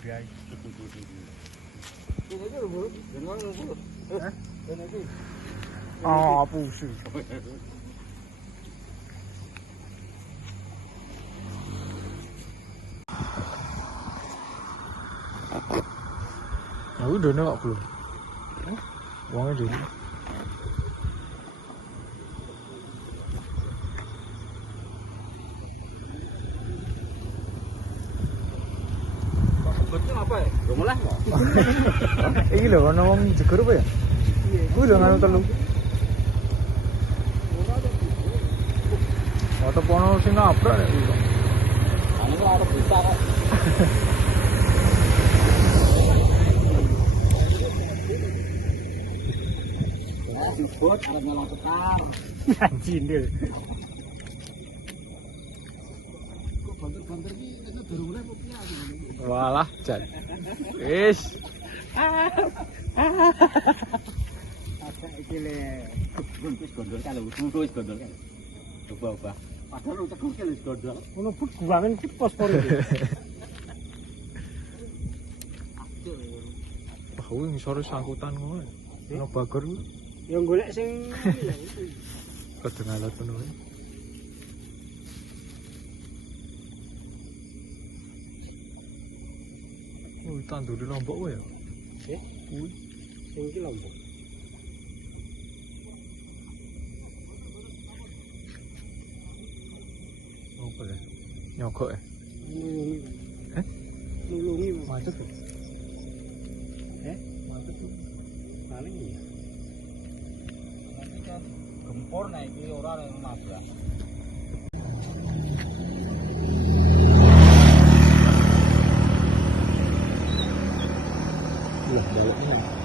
Biaya. Ah, pusing. Ya udah nih kok belum. Uangnya dulu. Betul apa ya? Rumah kok. Iki lho ana wong jeger apa ya? Kuwi lho nganu telu. Foto pono sing nabrak nek iki. Anu arep bisa kok. Jebot arep nyolong tekar. Anjing deh. Kok banter-banter iki nek durung mulai kok piye iki. Walah, jan. Wis. Ada iki le. Wis gondol kan lho, wis gondol kan. Coba. Padahal lu tegur kan wis gondol. Ngono put guangan put pospor iki. Wah, kuwi ngisore sangkutan ngono. Ono bagor kuwi. Ya golek sing Kedengalan ngono kuwi. Oh, tandur di Lombok wae ya. Kuwi sing iki Lombok. apa ya? Nyogok ya? Nulungi Macet ya? Macet tuh. Paling iya. Nanti kan gempur nek iki ora nek nabrak. Lah, balok ini.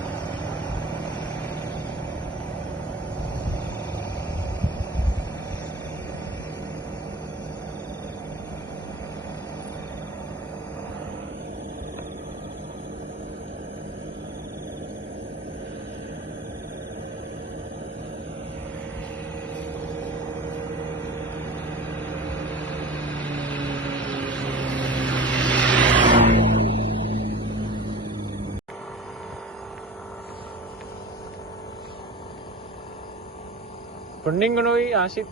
Bening ngono iki asik.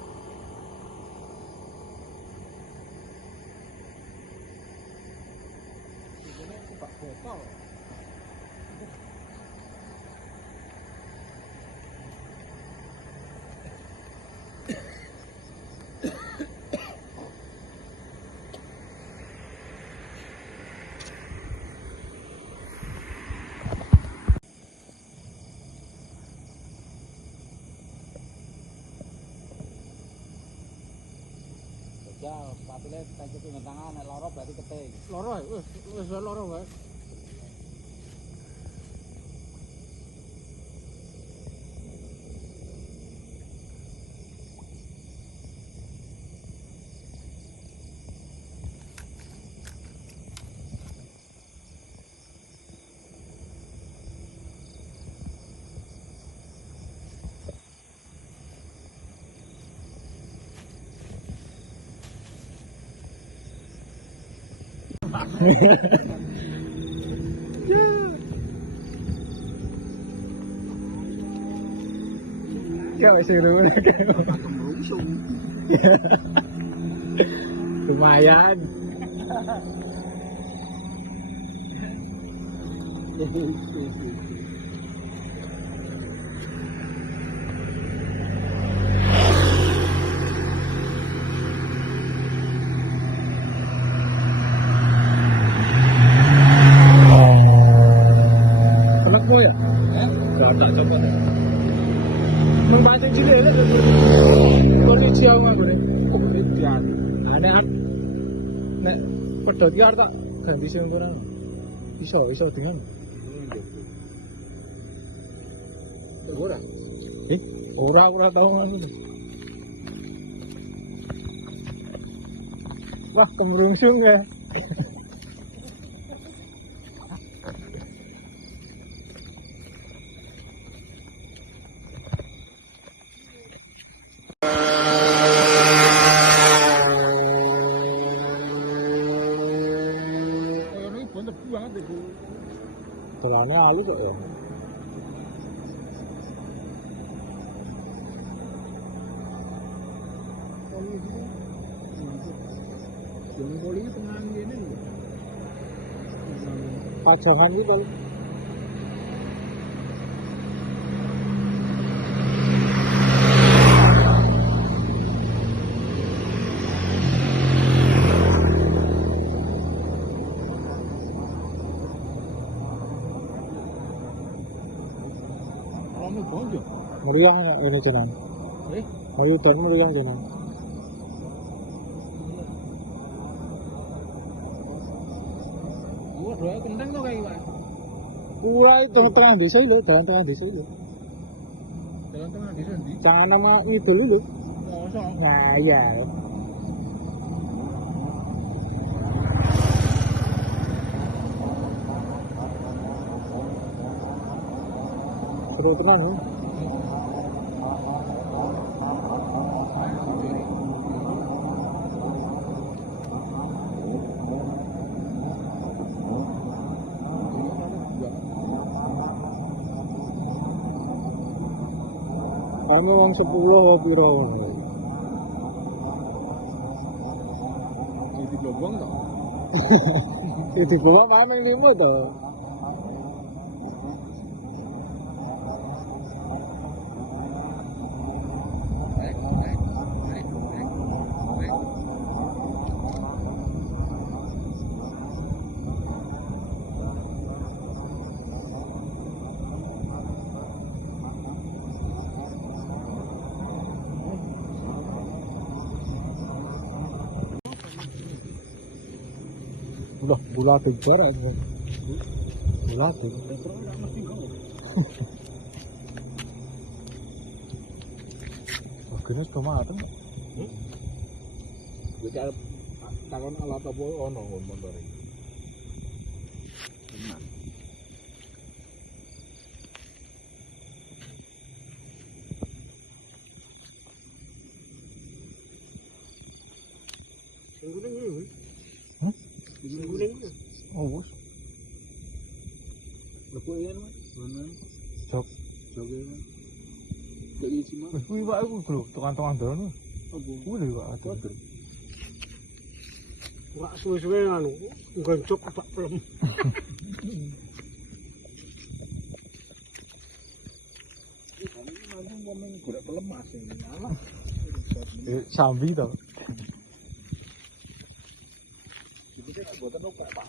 Ya, sepatune tancuk ning tangan nek lara berarti keting. Loro wis loro wae. Ya wis ngono. Lumayan. Enak po ya? Gata coba. Membaca cilik lek. Kondisi aku ngene. Nek nek pedhot iki arep tak ganti sing kono. Iso dengan. Ora. Ora tau ngono. Wah, kemrungsung ya. Ini banget Jalannya halus kok ya. Yang poli tengah ini lho. Pajangan iki paling. Rame bonjo. Meriah ya ini jeneng. Ayo ben meriah jeneng. Gua doa kendang to kayak gimana? Kuwi tengah desa lho, tengah desa lho. Jalan tengah di sini. Jangan nama ngidul lho. Kosong. Nah, iya. Terus tenang ya. Kamu wong 10 piro? Jadi globong to. Itu gua mame 5 to. Udah, bola kejar ya. Bola tuh. Oke, kemana? Bicara takon alat apa ono motor iki. Oh, bos. Lepo ya, mana? Jok. Joge. Jadi cuma. Wis kuwi wae ku lho, tekan-tekan dalan. Apa? Kuwi lho Pak. Kotor. Ora suwe-suwe anu, goncok tak pelem. Ini momen golek pelemas ini. Alah. Sambi to. Iki buatan opo, Pak?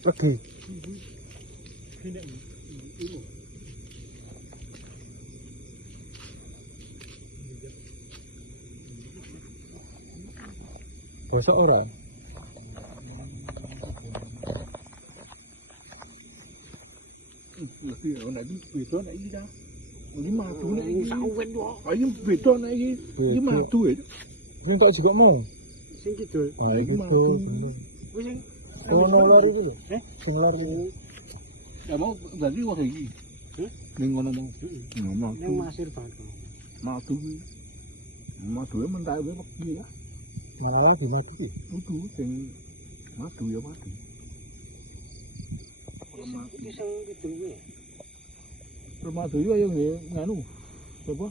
Pergi. Bosok ora? Lebih nek iki beda nek iki ta. Iki madu nek iki. Sawen wae. Ayo beda nek iki. Iki madu ya. Ini tak juga mau. Sing kidul. Nah, Iki iki madu. Kuwi sing lor iki lho. Sing lor iki. Ya mau berarti wah iki. Ning ngono mau. nang Masir banget. Madu iki. Madu e mentak wae wedi ya. Malah di mati iki. Kudu sing madu ya madu. Iki sing kidul kuwi. Madu yo ayo nganu. Apa?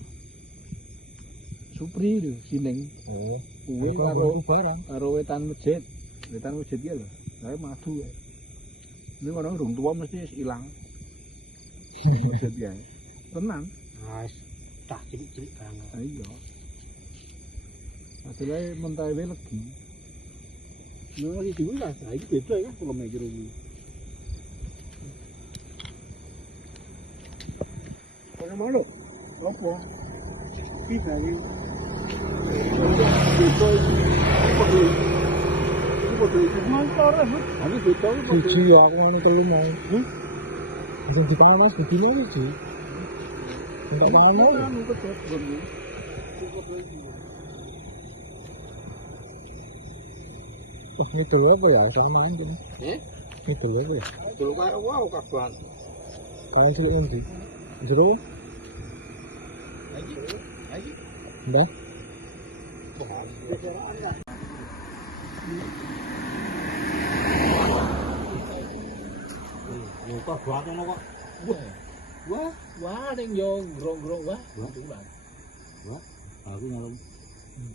Supri lho, Sineng. Oh, Kuwi karo wetan masjid. Wetan masjid ki lho. Lah madu. Ini orang urung tua mesti ilang. Masjid ya. Tenang. Wis tak cilik-cilik banget. Iya. Hasilnya mentai wae legi. Nah, iki dhewe lah. Iki beda ya kalau mikir iki. Ono malo. Apa? Iki iki. Beda iki. Iki motor. Aku beda iki. suci ya aku ngene telu mau. Sing dipangan wis begini iki. Enggak ada ana. Anu kecet bumi. Itu apa ya? Sama aja. Itu apa ya? Dulu karo wow kaban. Kawan cilik endi? Jero? Lagi. Ndah. Lupa buat ngono kok. Wah, ning yo grong-grong wah. Wah, aku ngalem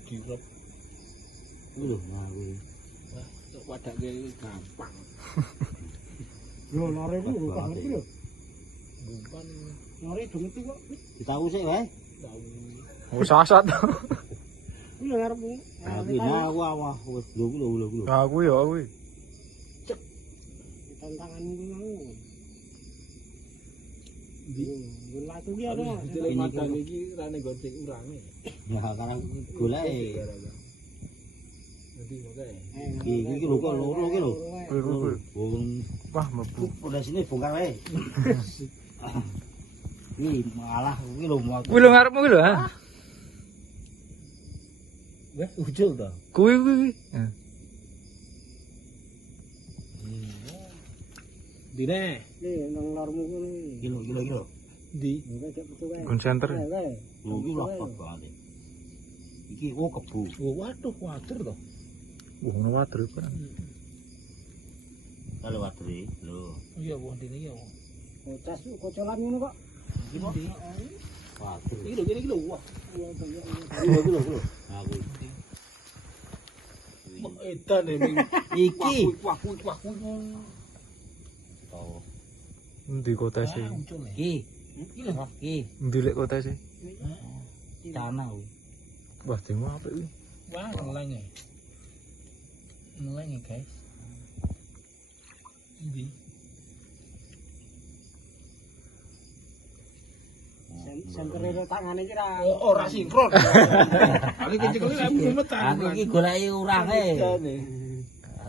Direp. lho ngawe. Wah, wadake gampang. Lho lore ku lupa ngerti lho. Bumpan Lore do ngerti kok. Ditahu sik wae. tahu. Oh, sasat. Ku lho ngarepmu. Aku nah wah wis lho. Aku ya aku. Tantangan ku mau. Nggon laku ki ana. Ini madan iki rane gocek urange. Ya karang golek. Nanti oke. Iki lho kok loro ki lho. Wah, mlebu. Pondasine bongkar wae. Iki malah kuwi lho mau. Kuwi lho ngarepmu kuwi lho, ha? Wes ujul to. Kuwi. Dine. Nang lormu kene. Kilo. Di Enggak cek betul wae. Gun center. Lho iki lapot banget. Iki kebu. Oh, waduh, water to. Ngono water kan. Kalau watri lho. Iya, wong dene ya. Kocas kocolan ngono kok. Iki kok watri. Iki lho, iki lho. Wah, Kilo. Nah kuwi. edan Iki. Wah. Tahu. Endi kota sih? Iki. Iki. Endi lek kota sih? Tanah kuwi. Wah, demo apik kuwi. Wah, ngeleng. Ngeleng, guys. Endi? Sentere tangane iki ra Ora sinkron. Aku kecekeli lek mumetan. Aku iki goleki urange.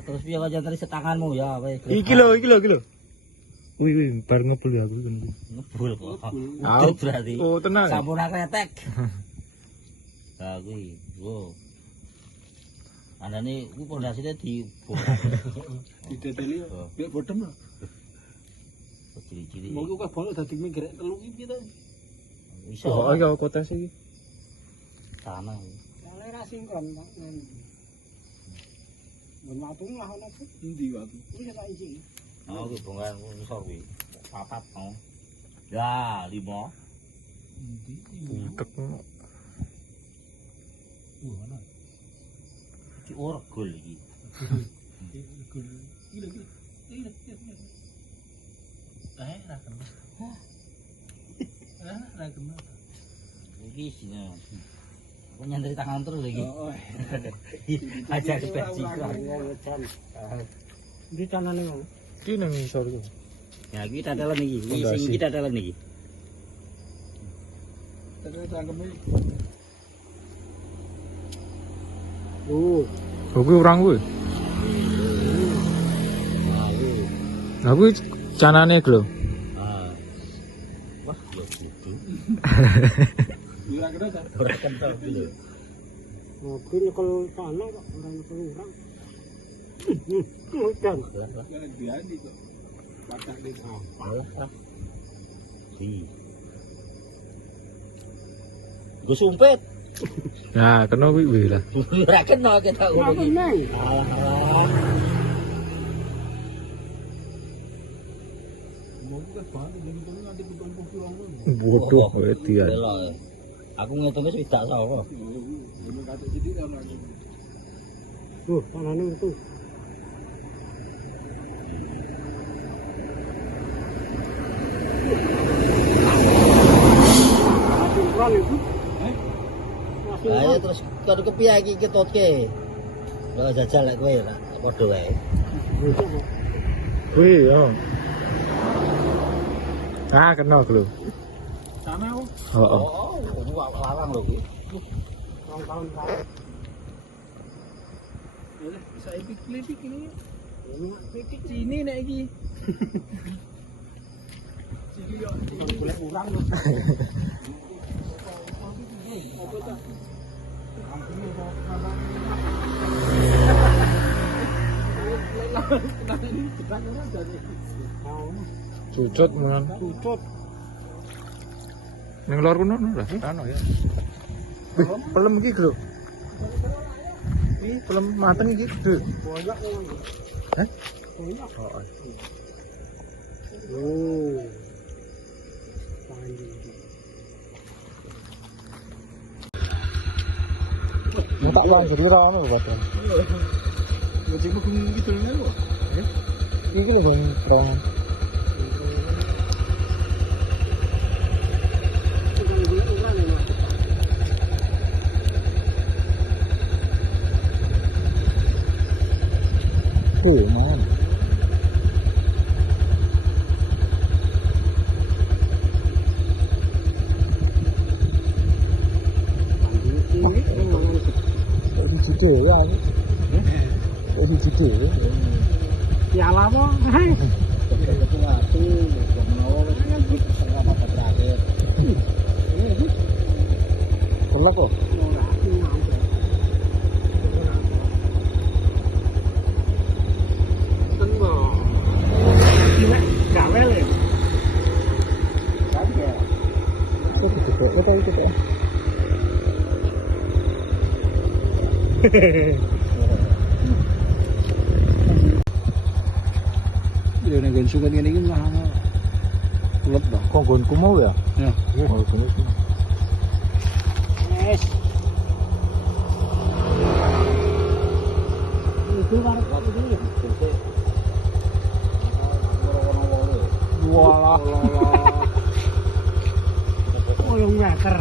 Terus piye kok jantri setanganmu ya wis. Iki lho. Wih, bar ngebul ya aku kan. Ngebul kok. Udut berarti. Oh, tenang. Sampun kretek. Lah kuwi. Wo. Andane kuwi pondasine dibongkar. Dideteli yo. Nek bodhem lho. Ciri-ciri. Monggo kok bolok dadi minggrek telu iki piye to? Iso. Oh, iki kota sih. Tanah. Kale ra sinkron Pak. Nggon matung lah ono sih. Endi wae? Iki tak isi. Oh, kuwi bongkar ngisor kuwi. Papat no. Ya, 5. Butek ngono. Ana. Iki ora gol iki. Iki sini. Aku nyantri tangan terus lagi. Aja dipensi. Di tanane ngono. Iki nang ngisor iku. Ya iki dadalan iki. Sing iki dadalan iki. Terus tangkeme. Oh, kuwi urang kuwi. Nah, kuwi canane lho. Wah, yo gitu. Urang kena ta? Ora kental iki. oh kuwi nyekel tanah kok ora nyekel urang. Udan. Kan diandi kok. Patak di Gue sumpet. Nah, kena kuwi lah. Ora kena ketok ngono iki. Bodoh wedian. Aku ngitungnya swidak sapa. Oh, tanane metu. Sinkron itu. Ayo terus karo kepiye iki ketutke. Lah jajal lek kowe lah padha wae. Kuwi yo. Ah, kena lho. Tanah kok. Heeh. Ini larang lho iki. Tahun-tahun kali. Saya pikir ini. Pikir sini nek iki. Sini yo. Golek urang lho. Cucut man. Cucut. Ning lor kono lah, ana ya. Pelem iki lho. Ini belum mateng gitu. Banyak orang. Hah? Banyak. Oh. Oh. Panjang. Mau tak bang jadi rame buatan. Macam apa gitu ni apa? Ini nih bang rong. Man. Di situ ya. Di situ. Ya lama, hai. Sesuatu yang menolong dengan setengah mata terakhir. Kalau kok? Điều này gần sukan ini kan mahal. Kulat dah. Kok gonku mau ya? Ya. Oh, gonku. Yes. Itu baru kok ini. Walah. Kolong meter.